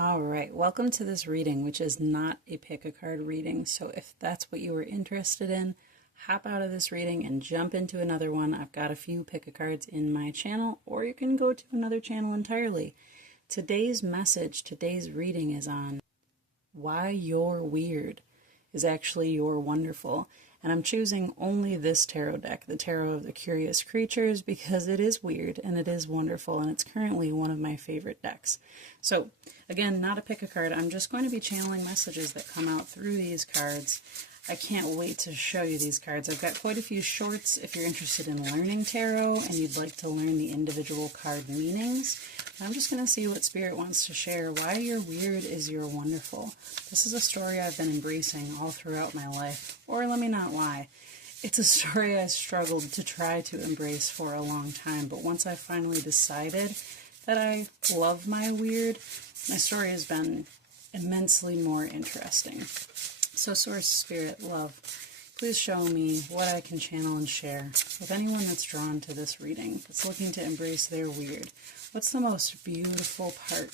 All right, welcome to this reading, which is not a pick a card reading. So if that's what you were interested in, hop out of this reading and jump into another one. I've got a few pick a cards in my channel, or you can go to another channel entirely. Today's message, today's reading is on why you're weird is actually you're wonderful. And I'm choosing only this tarot deck, the Tarot of the Curious Creatures, because it is weird and it is wonderful, and it's currently one of my favorite decks. So, again, not a pick a card. I'm just going to be channeling messages that come out through these cards. I can't wait to show you these cards. I've got quite a few shorts if you're interested in learning tarot and you'd like to learn the individual card meanings. I'm just going to see what Spirit wants to share. Why you're weird is you're wonderful. This is a story I've been embracing all throughout my life. Or let me not lie. It's a story I struggled to try to embrace for a long time. But once I finally decided that I love my weird, my story has been immensely more interesting. So Source, Spirit, Love, please show me what I can channel and share with anyone that's drawn to this reading, that's looking to embrace their weird. What's the most beautiful part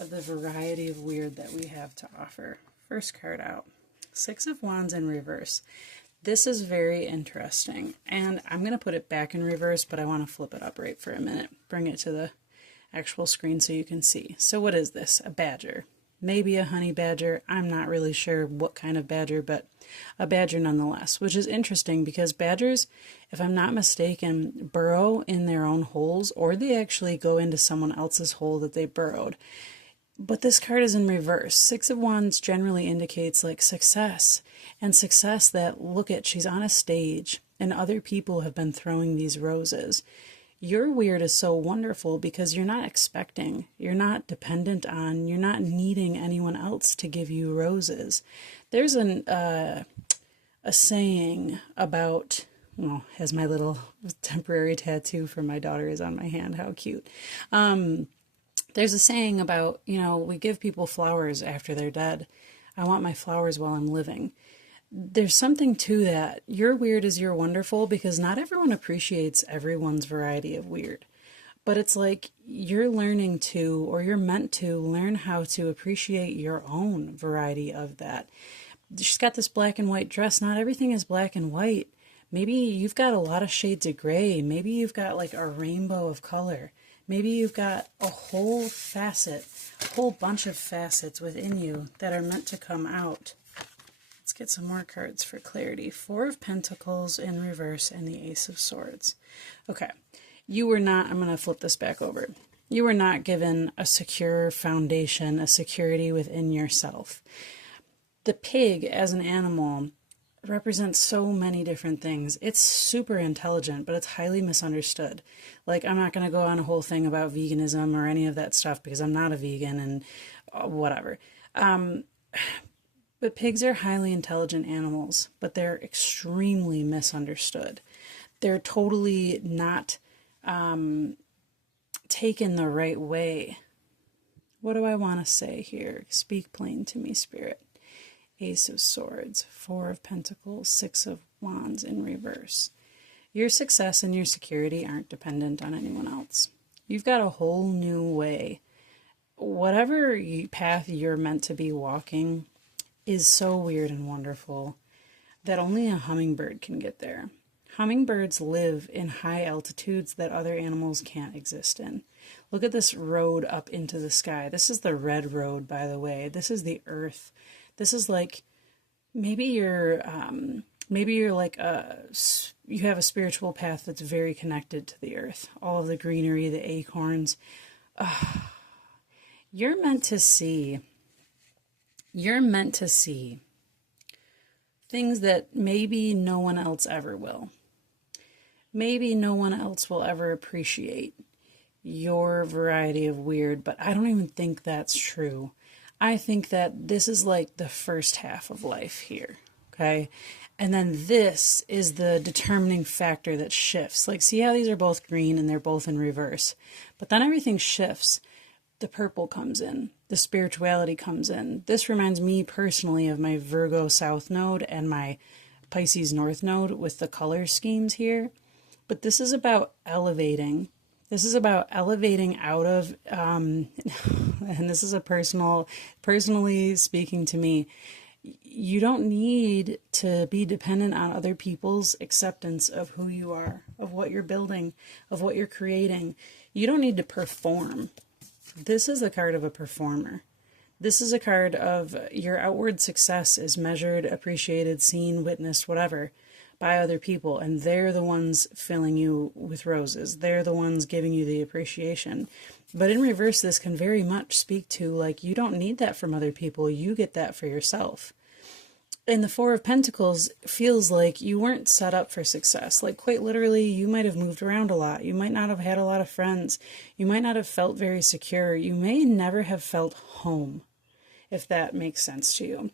of the variety of weird that we have to offer? First card out, Six of Wands in reverse. This is very interesting, and I'm going to put it back in reverse, but I want to flip it upright for a minute. Bring it to the actual screen so you can see. So what is this? A badger. Maybe a honey badger. I'm not really sure what kind of badger, but a badger nonetheless, which is interesting because badgers, if I'm not mistaken, burrow in their own holes, or they actually go into someone else's hole that they burrowed. But this card is in reverse. Six of Wands generally indicates like success, and success that, look at, she's on a stage and other people have been throwing these roses. Your weird is so wonderful because you're not expecting, you're not dependent on, you're not needing anyone else to give you roses. There's a saying about, well, has my little temporary tattoo for my daughter is on my hand, how cute. There's a saying about, we give people flowers after they're dead. I want my flowers while I'm living. There's something to that. Your weird is you're wonderful because not everyone appreciates everyone's variety of weird. But it's like you're learning to, or you're meant to learn how to appreciate your own variety of that. She's got this black and white dress. Not everything is black and white. Maybe you've got a lot of shades of gray. Maybe you've got like a rainbow of color. Maybe you've got a whole facet, a whole bunch of facets within you that are meant to come out. Let's get some more cards for clarity. Four of Pentacles in reverse and the Ace of Swords. Okay, you were not, I'm going to flip this back over. You were not given a secure foundation, a security within yourself. The pig as an animal represents so many different things. It's super intelligent, but it's highly misunderstood. Like, I'm not going to go on a whole thing about veganism or any of that stuff because I'm not a vegan and whatever. But pigs are highly intelligent animals, but they're extremely misunderstood. They're totally not taken the right way. What do I want to say here? Speak plain to me, Spirit. Ace of Swords, Four of Pentacles, Six of Wands in reverse. Your success and your security aren't dependent on anyone else. You've got a whole new way. Whatever path you're meant to be walking is so weird and wonderful that only a hummingbird can get there. Hummingbirds live in high altitudes that other animals can't exist in. Look at this road up into the sky. This is the red road, by the way. This is the earth. This is like, maybe you're like you have a spiritual path that's very connected to the earth. All of the greenery, the acorns. You're meant to see things that maybe no one else ever will. Maybe no one else will ever appreciate your variety of weird, but I don't even think that's true. I think that this is like the first half of life here, okay? And then this is the determining factor that shifts. Like, see how these are both green and they're both in reverse? But then everything shifts. The purple comes in. The spirituality comes in. This reminds me personally of my Virgo South Node and my Pisces North Node with the color schemes here. But this is about elevating This is about elevating out of, and this is a personally speaking to me, you don't need to be dependent on other people's acceptance of who you are, of what you're building, of what you're creating. You don't need to perform. This is a card of a performer. This is a card of your outward success is measured, appreciated, seen, witnessed, whatever, by other people, and they're the ones filling you with roses. They're the ones giving you the appreciation. But in reverse, this can very much speak to, like, you don't need that from other people. You get that for yourself. And the Four of Pentacles feels like you weren't set up for success. Like, quite literally, you might have moved around a lot. You might not have had a lot of friends. You might not have felt very secure. You may never have felt home, if that makes sense to you.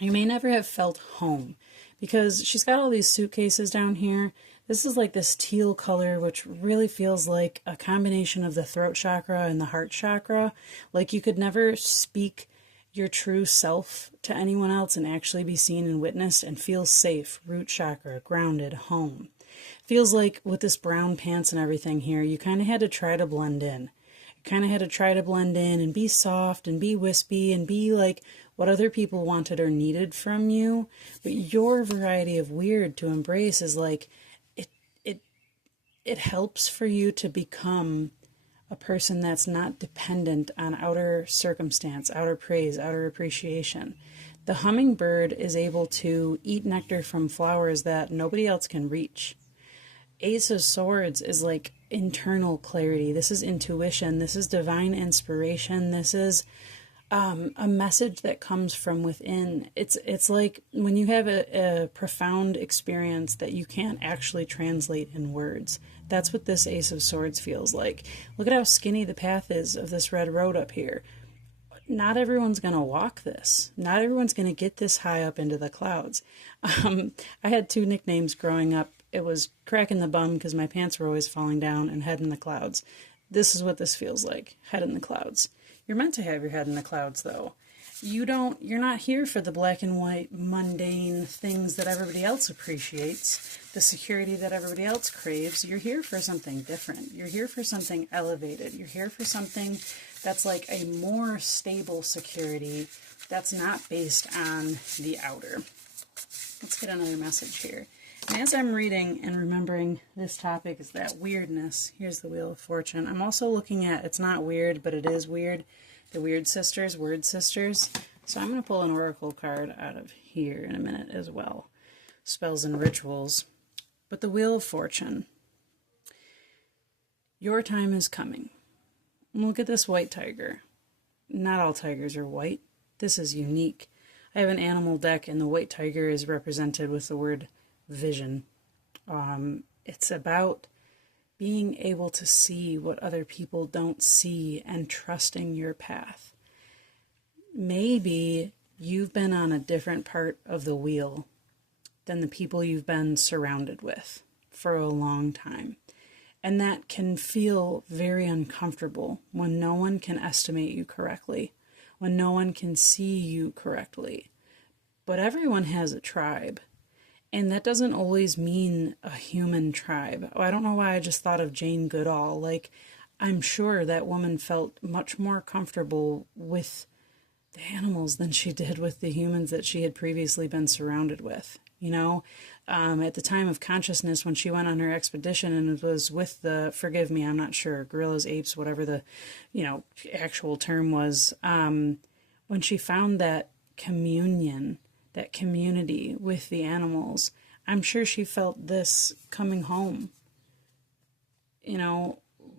You may never have felt home, because she's got all these suitcases down here. This is like this teal color, which really feels like a combination of the throat chakra and the heart chakra. Like, you could never speak your true self to anyone else and actually be seen and witnessed and feel safe. Root chakra, grounded, home. Feels like with this brown pants and everything here, you kind of had to try to blend in. You kind of had to try to blend in and be soft and be wispy and be like what other people wanted or needed from you. But your variety of weird to embrace is like, it helps for you to become a person that's not dependent on outer circumstance, outer praise, outer appreciation. The hummingbird is able to eat nectar from flowers that nobody else can reach. Ace of Swords is like internal clarity. This is intuition. This is divine inspiration. This is a message that comes from within. It's like when you have a profound experience that you can't actually translate in words. That's what this Ace of Swords feels like. Look at how skinny the path is of this red road up here. Not everyone's going to walk this. Not everyone's going to get this high up into the clouds. I had two nicknames growing up. It was Crack in the Bum because my pants were always falling down, and Head in the Clouds. This is what this feels like. Head in the clouds. You're meant to have your head in the clouds, though. You're not here for the black and white, mundane things that everybody else appreciates, the security that everybody else craves. You're here for something different. You're here for something elevated. You're here for something that's like a more stable security that's not based on the outer. Let's get another message here. And as I'm reading and remembering this topic is that weirdness, here's the Wheel of Fortune. I'm also looking at, it's not weird, but it is weird, the Weird Sisters, Word Sisters. So I'm going to pull an oracle card out of here in a minute as well. Spells and rituals. But the Wheel of Fortune. Your time is coming. And look at this white tiger. Not all tigers are white. This is unique. I have an animal deck, and the white tiger is represented with the word vision. It's about being able to see what other people don't see and trusting your path. Maybe you've been on a different part of the wheel than the people you've been surrounded with for a long time. And that can feel very uncomfortable when no one can estimate you correctly, when no one can see you correctly. But everyone has a tribe. And that doesn't always mean a human tribe. I don't know why I just thought of Jane Goodall. Like, I'm sure that woman felt much more comfortable with the animals than she did with the humans that she had previously been surrounded with. You know, at the time of consciousness, when she went on her expedition and it was with the, forgive me, I'm not sure, gorillas, apes, whatever the, actual term was, when she found that communion, that community with the animals, I'm sure she felt this coming home,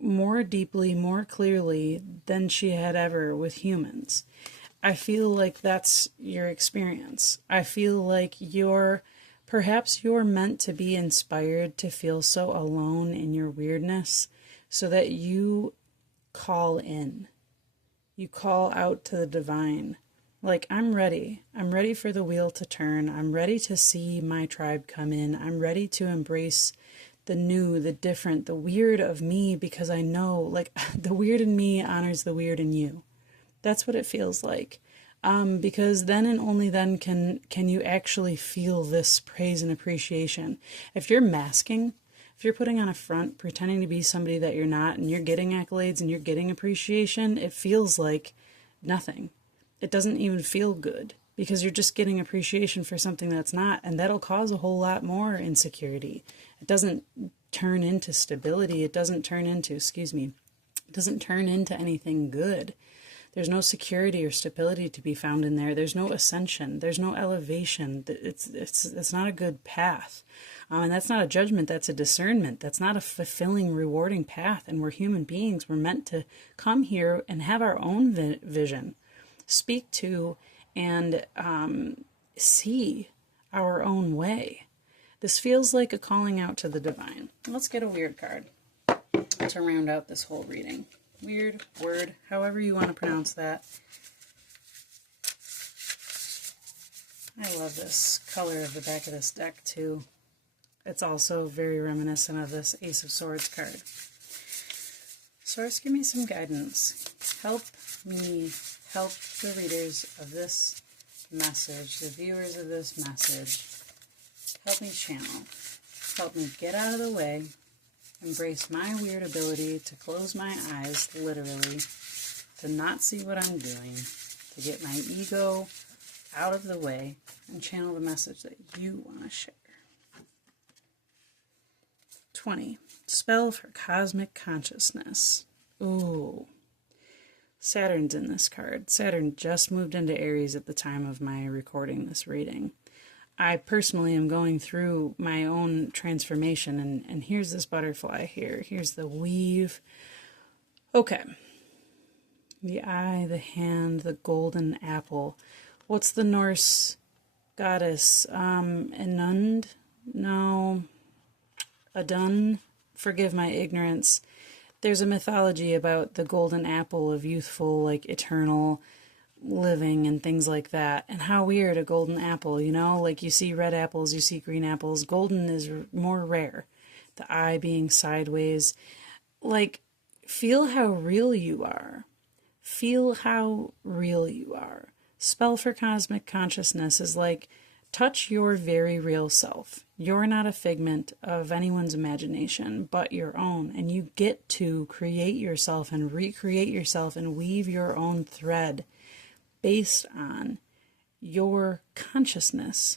more deeply, more clearly than she had ever with humans. I feel like that's your experience. I feel like perhaps you're meant to be inspired to feel so alone in your weirdness so that you call in. You call out to the divine. Like, I'm ready. I'm ready for the wheel to turn. I'm ready to see my tribe come in. I'm ready to embrace the new, the different, the weird of me, because I know, like, the weird in me honors the weird in you. That's what it feels like. Because then and only then can you actually feel this praise and appreciation. If you're masking, If you're putting on a front, pretending to be somebody that you're not, and you're getting accolades and you're getting appreciation, it feels like nothing. It doesn't even feel good because you're just getting appreciation for something that's not, and that'll cause a whole lot more insecurity. It doesn't turn into stability. It doesn't turn into, it doesn't turn into anything good. There's no security or stability to be found in there. There's no ascension. There's no elevation. It's not a good path. And that's not a judgment. That's a discernment. That's not a fulfilling, rewarding path. And we're human beings. We're meant to come here and have our own vision, speak to and see our own way. This feels like a calling out to the divine. Let's get a weird card to round out this whole reading. Weird word, however you want to pronounce that. I love this color of the back of this deck too. It's also very reminiscent of this Ace of Swords card. Source, give me some guidance. Help me help the readers of this message, the viewers of this message. Help me channel. Help me get out of the way. Embrace my weird ability to close my eyes, literally, to not see what I'm doing, to get my ego out of the way, and channel the message that you want to share. 20. Spell for cosmic consciousness. Ooh. Saturn's in this card. Saturn just moved into Aries at the time of my recording this reading. I personally am going through my own transformation, and here's this butterfly here. Here's the weave. Okay. The eye, the hand, the golden apple. What's the Norse goddess? Enund? No. Adun? Forgive my ignorance. There's a mythology about the golden apple of youthful, like, eternal living and things like that. And how weird, a golden apple, you know, like you see red apples, you see green apples. Golden is more rare. The eye being sideways. Like, feel how real you are. Feel how real you are. Spell for cosmic consciousness is like, touch your very real self. You're not a figment of anyone's imagination but your own, and you get to create yourself and recreate yourself and weave your own thread based on your consciousness.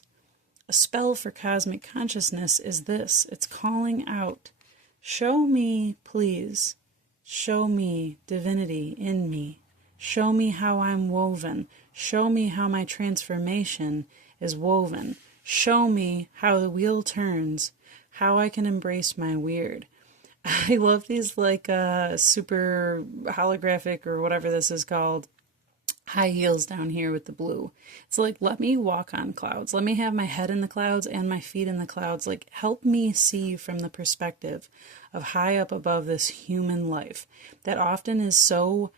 A spell for cosmic consciousness is this. It's calling out, show me, please. Show me divinity in me. Show me how I'm woven. Show me how my transformation is woven. Show me how the wheel turns, how I can embrace my weird. I love these like super holographic or whatever this is called high heels down here with the blue. It's like, let me walk on clouds. Let me have my head in the clouds and my feet in the clouds. Like, help me see from the perspective of high up above this human life that often is so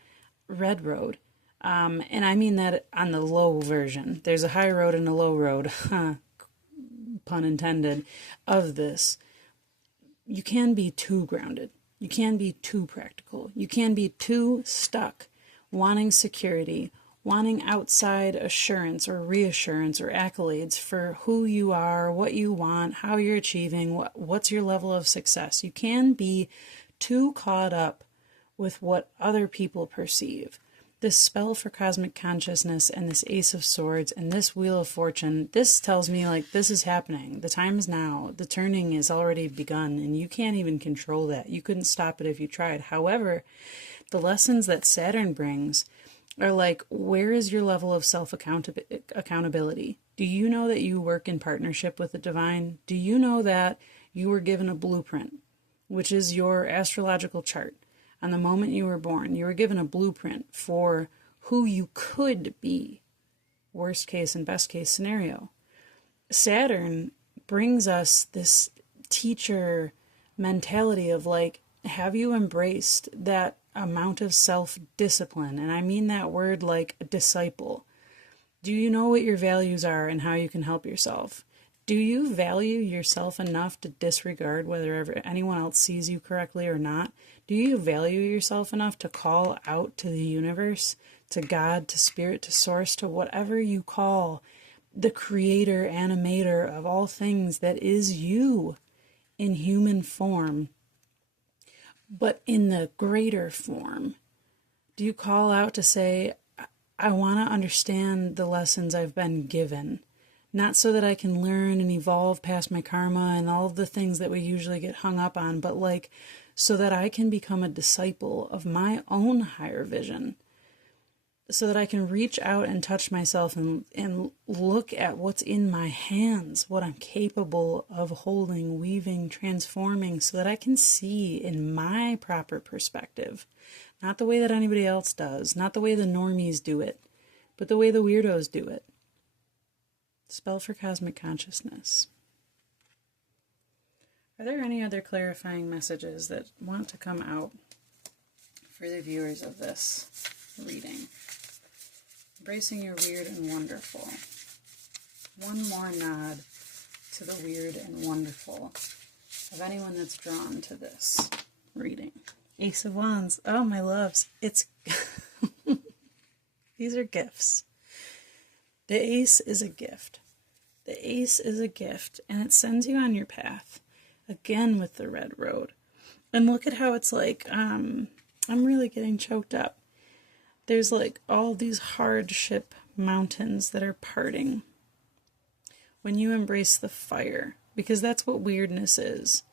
red road. And I mean that on the low version. There's a high road and a low road, pun intended, of this. You can be too grounded. You can be too practical. You can be too stuck, wanting security, wanting outside assurance or reassurance or accolades for who you are, what you want, how you're achieving, what's your level of success. You can be too caught up with what other people perceive. This spell for cosmic consciousness and this Ace of Swords and this Wheel of Fortune, this tells me like this is happening. The time is now. The turning is already begun and you can't even control that. You couldn't stop it if you tried. However, the lessons that Saturn brings are like, where is your level of self-accountability? Do you know that you work in partnership with the divine? Do you know that you were given a blueprint, which is your astrological chart? On the moment you were born, you were given a blueprint for who you could be, worst case and best case scenario. Saturn brings us this teacher mentality of like, have you embraced that amount of self-discipline? And I mean that word like a disciple. Do you know what your values are and how you can help yourself? Do you value yourself enough to disregard whether anyone else sees you correctly or not? Do you value yourself enough to call out to the universe, to God, to spirit, to source, to whatever you call the creator, animator of all things that is you in human form, but in the greater form? Do you call out to say, I want to understand the lessons I've been given, not so that I can learn and evolve past my karma and all of the things that we usually get hung up on, but like so that I can become a disciple of my own higher vision, so that I can reach out and touch myself and look at what's in my hands, what I'm capable of holding, weaving, transforming, so that I can see in my proper perspective, not the way that anybody else does, not the way the normies do it, but the way the weirdos do it. Spell for cosmic consciousness. Are there any other clarifying messages that want to come out for the viewers of this reading? Embracing your weird and wonderful. One more nod to the weird and wonderful of anyone that's drawn to this reading. Ace of Wands. Oh, my loves. It's these are gifts. The ace is a gift. The ace is a gift, and it sends you on your path. Again with the red road. And look at how it's like, I'm really getting choked up. There's like all these hardship mountains that are parting when you embrace the fire, because that's what weirdness is.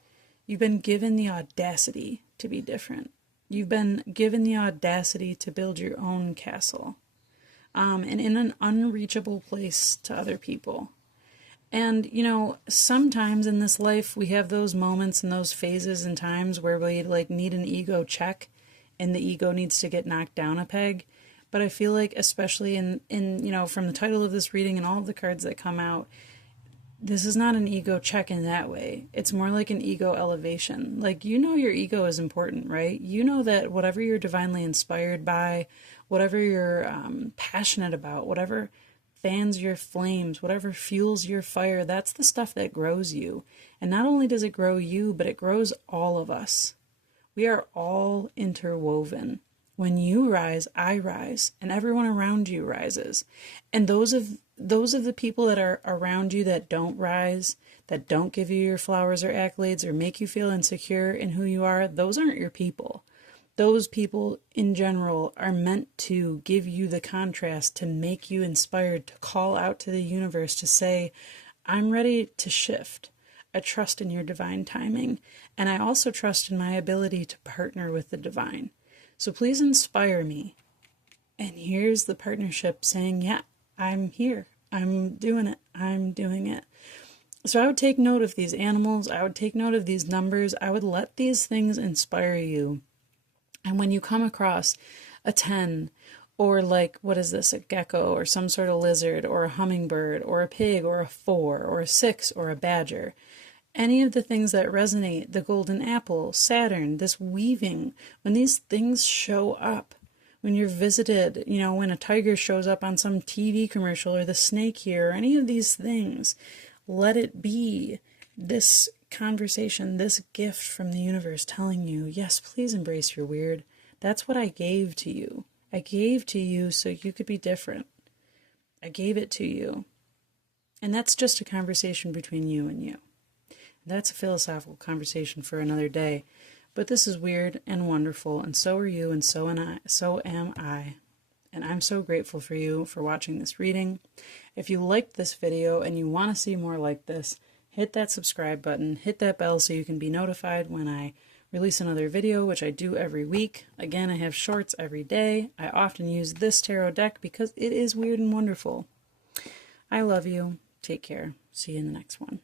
You've been given the audacity to be different. You've been given the audacity to build your own castle, and in an unreachable place to other people. And, you know, sometimes in this life we have those moments and those phases and times where we like need an ego check and the ego needs to get knocked down a peg. But I feel like, especially in you know, from the title of this reading and all of the cards that come out, this is not an ego check in that way. It's more like an ego elevation. Like, you know, your ego is important, right? You know that whatever you're divinely inspired by, whatever you're passionate about, whatever fans your flames, whatever fuels your fire, that's the stuff that grows you. And not only does it grow you, but it grows all of us. We are all interwoven. When you rise, I rise, and everyone around you rises. And those of the people that are around you that don't rise, that don't give you your flowers or accolades or make you feel insecure in who you are, those aren't your people. Those people in general are meant to give you the contrast, to make you inspired, to call out to the universe, to say, I'm ready to shift. I trust in your divine timing, and I also trust in my ability to partner with the divine. So please inspire me. And here's the partnership saying, yeah, I'm here. I'm doing it. I'm doing it. So I would take note of these animals. I would take note of these numbers. I would let these things inspire you. And when you come across a 10, or like, what is this, a gecko, or some sort of lizard, or a hummingbird, or a pig, or a 4, or a 6, or a badger, any of the things that resonate, the golden apple, Saturn, this weaving, when these things show up, when you're visited, you know, when a tiger shows up on some TV commercial, or the snake here, or any of these things, let it be this conversation, this gift from the universe telling you, yes, please embrace your weird. That's what I gave to you. I gave to you so you could be different. I gave it to you. And that's just a conversation between you and you. That's a philosophical conversation for another day. But this is weird and wonderful, and so are you, and so am I. And I'm so grateful for you for watching this reading. If you liked this video and you want to see more like this, hit that subscribe button, hit that bell so you can be notified when I release another video, which I do every week. Again, I have shorts every day. I often use this tarot deck because it is weird and wonderful. I love you. Take care. See you in the next one.